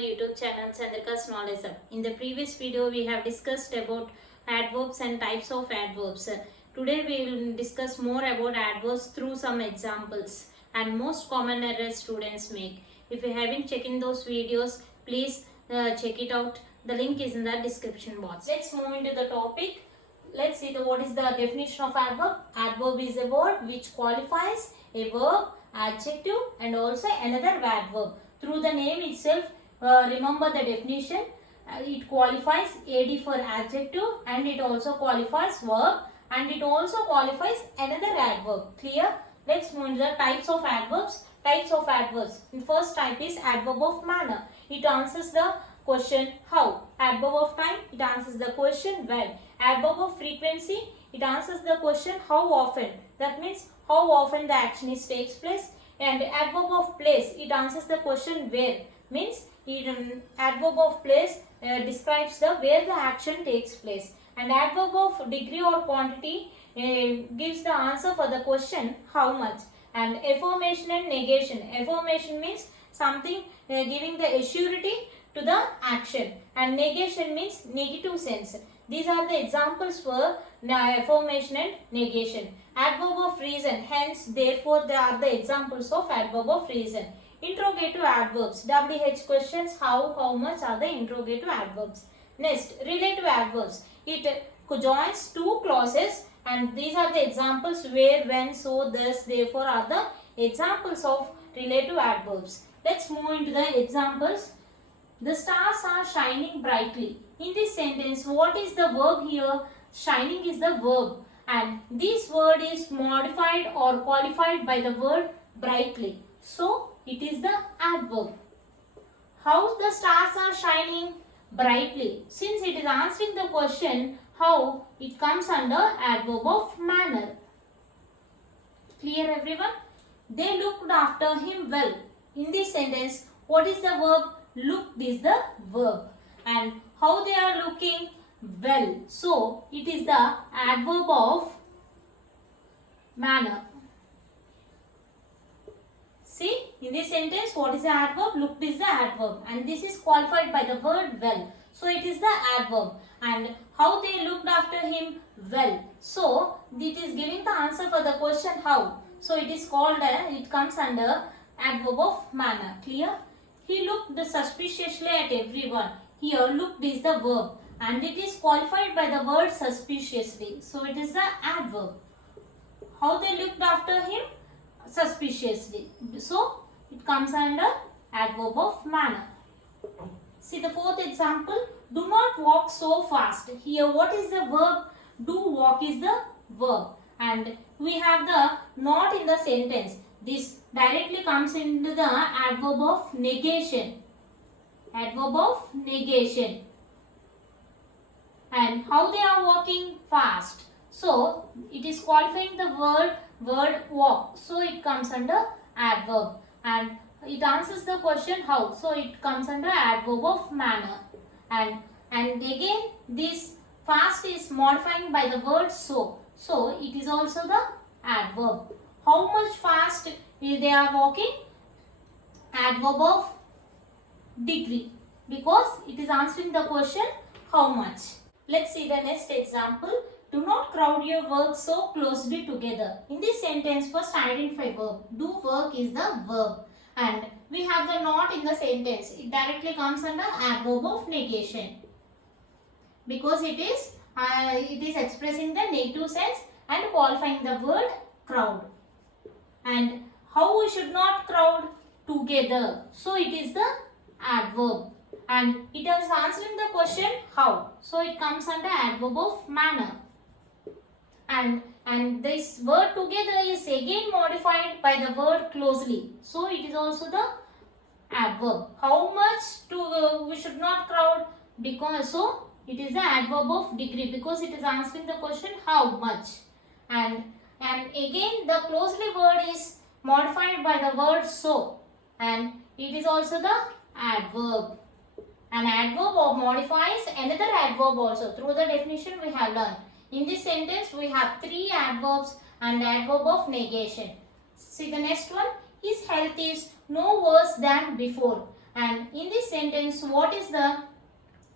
YouTube channel Chandrika's Knowledge Hub. In the previous video, we have discussed about adverbs and types of adverbs. Today, we will discuss more about adverbs through some examples and most common errors students make. If you haven't checked those videos, please check it out. The link is in the description box. Let's move into the topic. Let's see what is the definition of adverb. Adverb is a word which qualifies a verb, adjective and also another adverb. Through the name itself, remember the definition. It qualifies AD for adjective and it also qualifies verb and it also qualifies another adverb. Clear? Let's move into the types of adverbs. Types of adverbs. The first type is adverb of manner. It answers the question how. Adverb of time, it answers the question when. Adverb of frequency, it answers the question how often. That means how often the action takes place. And adverb of place, it answers the question where. Means adverb of place describes the where the action takes place. And adverb of degree or quantity gives the answer for the question how much. And affirmation and negation. Affirmation means something giving the assurity to the action, and negation means negative sense. These are the examples for affirmation and negation. Adverb of reason, hence, therefore, they are the examples of adverb of reason. Interrogative adverbs, WH questions, how much are the interrogative adverbs. Next, relative adverbs. It joins two clauses and these are the examples where, when, so, thus, therefore are the examples of relative adverbs. Let's move into the examples. The stars are shining brightly. In this sentence, what is the verb here? Shining is the verb and this word is modified or qualified by the word brightly. So, it is the adverb. How the stars are shining brightly? Since it is answering the question how, it comes under adverb of manner. Clear everyone? They looked after him well. In this sentence, what is the verb? Looked is the verb. And how they are looking? Well. So, it is the adverb of manner. See, in this sentence, what is the adverb? Looked is the adverb. And this is qualified by the word well. So, it is the adverb. And how they looked after him? Well. So, it is giving the answer for the question how. So, it is called, it comes under adverb of manner. Clear? He looked suspiciously at everyone. Here, looked is the verb and it is qualified by the word suspiciously. So, it is the adverb. How they looked after him? Suspiciously. So, it comes under adverb of manner. See the fourth example. Do not walk so fast. Here, what is the verb? Do walk is the verb. And we have the not in the sentence. This directly comes into the adverb of negation. Adverb of negation. And how they are walking? Fast. So, it is qualifying the word walk. So, it comes under adverb. And it answers the question how. So, it comes under adverb of manner. And again, this fast is modifying by the word so. So, it is also the adverb. How much fast they are walking? Adverb of degree, because it is answering the question how much. Let's see the next example. Do not crowd your work so closely together. In this sentence, first identify verb. Do work is the verb and we have the not in the sentence. It directly comes under adverb of negation because it is expressing the negative sense and qualifying the word crowd. And how we should not crowd together. So, it is the adverb. And it is answering the question how. So, it comes under adverb of manner. And this word together is again modified by the word closely. So, it is also the adverb. How much we should not crowd, because so it is the adverb of degree because it is answering the question how much. And again the closely word is modified by the word so and it is also the adverb. An adverb modifies another adverb also. Through the definition we have learned. In this sentence we have three adverbs and adverb of negation. See the next one. His health is no worse than before. And in this sentence, what is the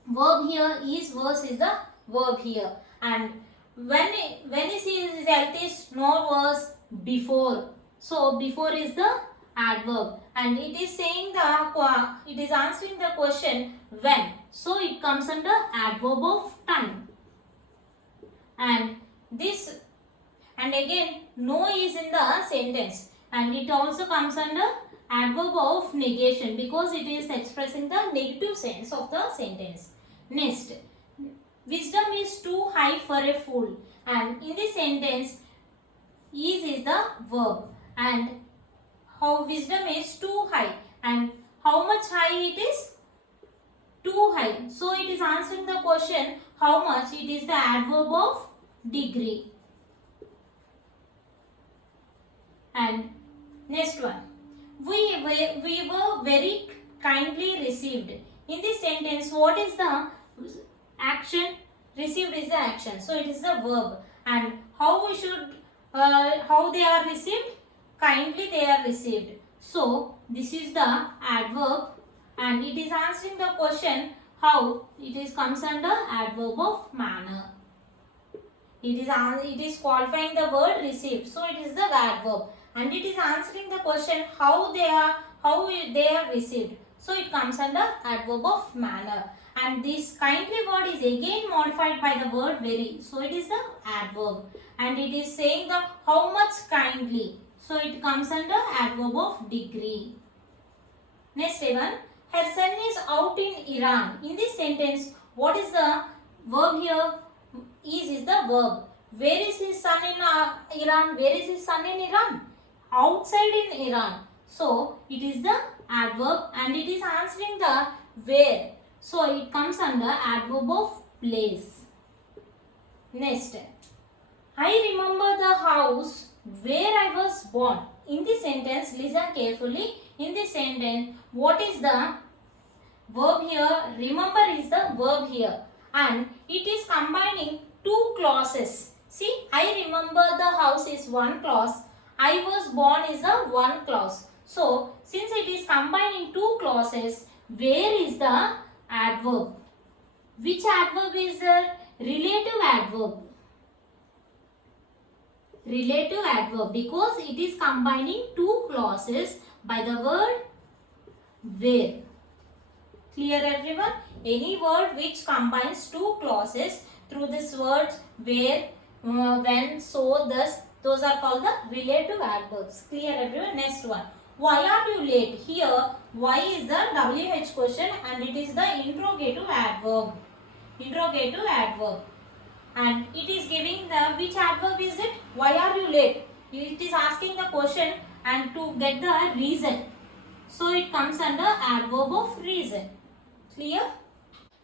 verb here? Is was is the verb here. And when is his health is nor was before. So before is the adverb, and it is saying it is answering the question when. So it comes under adverb of time. And this, and again no is in the sentence, and it also comes under adverb of negation because it is expressing the negative sense of the sentence. Next, wisdom is too high for a fool, and in this sentence is the verb, and how wisdom is too high, and how much high it is? Too high. So it is answering the question how much. It is the adverb of degree. And next one, we were very kindly received. In this sentence, what is the action? Received is the action, so it is the verb. And how we should how they are received? Kindly they are received. So this is the adverb, and it is answering the question how. It is comes under adverb of manner. It is qualifying the word received, so it is the adverb, and it is answering the question how they are received. So it comes under adverb of manner. And this kindly word is again modified by the word very, so it is the adverb, and it is saying the how much kindly, so it comes under adverb of degree. Next one, her son is out in Iran. In this sentence, what is the verb here? Is the verb. Where is his son in Iran? Where is his son in Iran? Outside in Iran. So it is the adverb, and it is answering the where. So it comes under adverb of place. Next, I remember the house where I was born. In this sentence, listen carefully. In this sentence, what is the verb here? Remember is the verb here, and it is combining two clauses. See, I remember the house is one clause. I was born is a one clause. So since it is combining two clauses, where is the adverb? Which adverb is the relative adverb? Relative adverb, because it is combining two clauses by the word where. Clear everyone? Any word which combines two clauses through this words where, when, so, thus, those are called the relative adverbs. Clear everyone? Next one. Why are you late? Here, why is the WH question, and it is the interrogative adverb. Interrogative adverb. And it is giving the, which adverb is it? Why are you late? It is asking the question and to get the reason. So it comes under adverb of reason. Clear?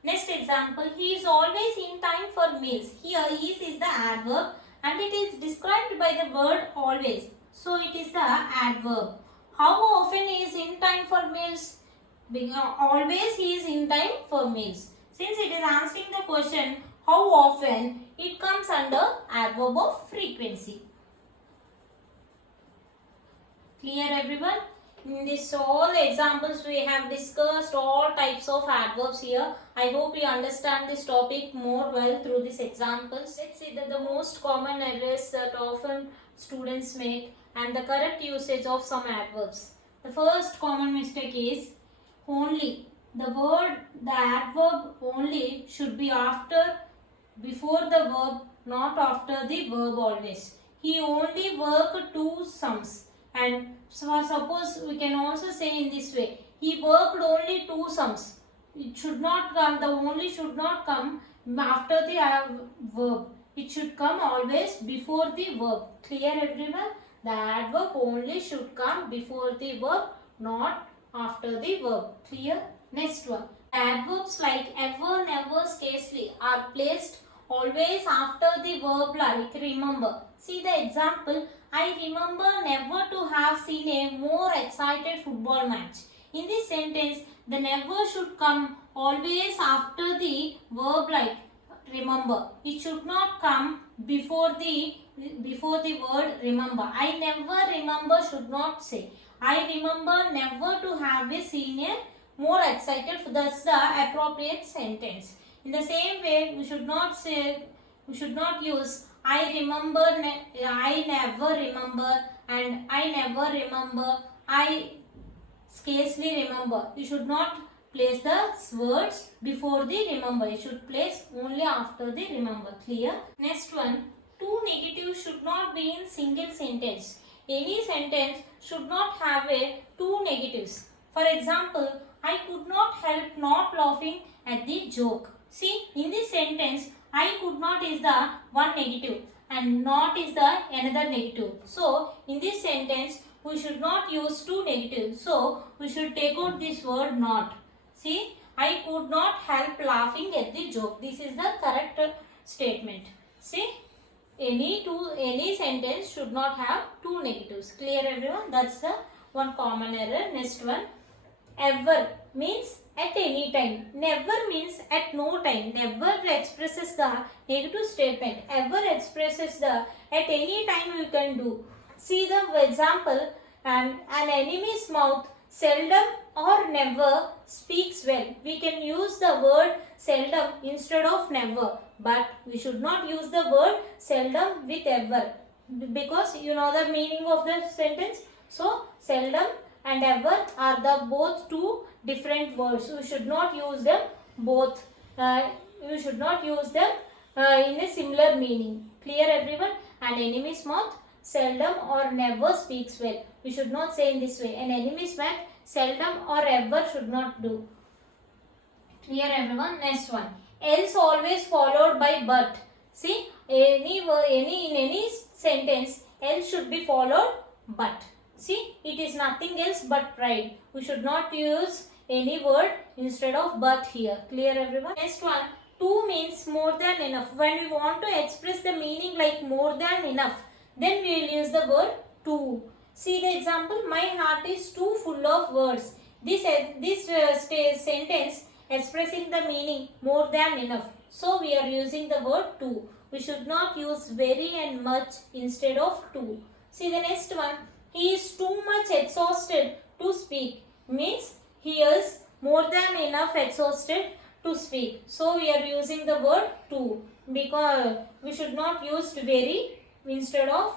Next example, he is always in time for meals. Here is the adverb, and it is described by the word always. So it is the adverb. How often he is in time for meals? Always he is in time for meals. Since it is answering the question how often, it comes under adverb of frequency. Clear everyone? In this all examples we have discussed all types of adverbs here. I hope you understand this topic more well through these examples. Let's see that the most common errors that often students make and the correct usage of some adverbs. The first common mistake is only. The adverb only should be before the verb, not after the verb always. He only worked 2 sums. And so suppose we can also say in this way, he worked only 2 sums. It should not come, the only should not come after the verb. It should come always before the verb. Clear everyone? The adverb only should come before the verb, not after the verb. Clear? Next one. Adverbs like ever, never, scarcely are placed always after the verb like remember. See the example. I remember never to have seen a more excited football match. In this sentence, the never should come always after the verb like remember. It should not come before the word remember. I never remember should not say. I remember never to have seen a more excited. That's the appropriate sentence. In the same way, we should not use I remember, I never remember, and I never remember, I scarcely remember. You should not place the words before the remember. You should place only after the remember. Clear? Next one, two negatives should not be in single sentence. Any sentence should not have two negatives. For example, I could not help not laughing at the joke. See, in this sentence, I could not is the one negative and not is the another negative. So, in this sentence, we should not use two negatives. So, we should take out this word not. See, I could not help laughing at the joke. This is the correct statement. See, any sentence should not have two negatives. Clear everyone? That's the one common error. Next one, ever means at any time. Never means at no time. Never expresses the negative statement. Ever expresses the at any time you can do. See the example, an enemy's mouth seldom or never speaks well. We can use the word seldom instead of never, but we should not use the word seldom with ever, because you know the meaning of the sentence. So seldom and ever are the both two different words. We should not use them both. We should not use them in a similar meaning. Clear everyone? An enemy's mouth seldom or never speaks well. We should not say in this way. An enemy's mouth seldom or ever should not do. Clear everyone? Next one. Else always followed by but. See, in any sentence, else should be followed but. See, it is nothing else but pride. We should not use any word instead of but here. Clear everyone? Next one. Two means more than enough. When we want to express the meaning like more than enough, then we will use the word too. See the example. My heart is too full of words. This sentence expressing the meaning more than enough. So we are using the word too. We should not use very and much instead of too. See the next one. He is too much exhausted to speak. Means he is more than enough exhausted to speak. So we are using the word too, because we should not use very instead of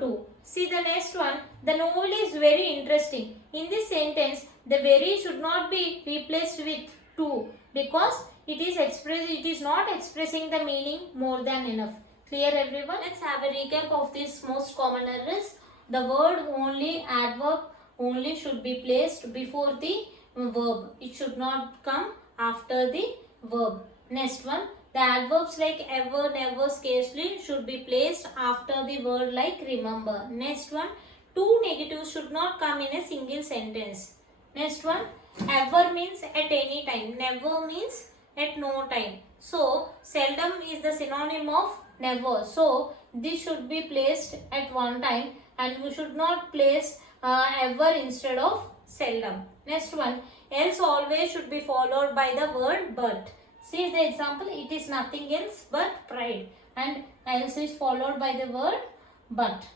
too. See the next one. The novel is very interesting. In this sentence, the very should not be replaced with too, because it is not expressing the meaning more than enough. Clear everyone? Let's have a recap of these most common errors. The word only, adverb only should be placed before the verb. It should not come after the verb. Next one, the adverbs like ever, never, scarcely should be placed after the word like remember. Next one, two negatives should not come in a single sentence. Next one, ever means at any time, never means at no time. So, seldom is the synonym of never. So, this should be placed at one time, and we should not place ever instead of seldom. Next one, else always should be followed by the word but. See the example, it is nothing else but pride, and else is followed by the word but.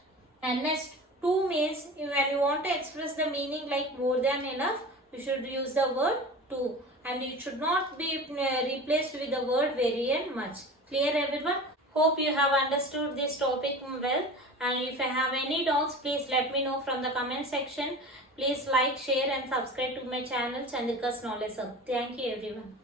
And next, too means when you want to express the meaning like more than enough, you should use the word too, and it should not be replaced with the word very and much. Clear everyone? Hope you have understood this topic well, and if you have any doubts, please let me know from the comment section. Please like, share and subscribe to my channel Chandrika's Knowledge Hub. Thank you everyone.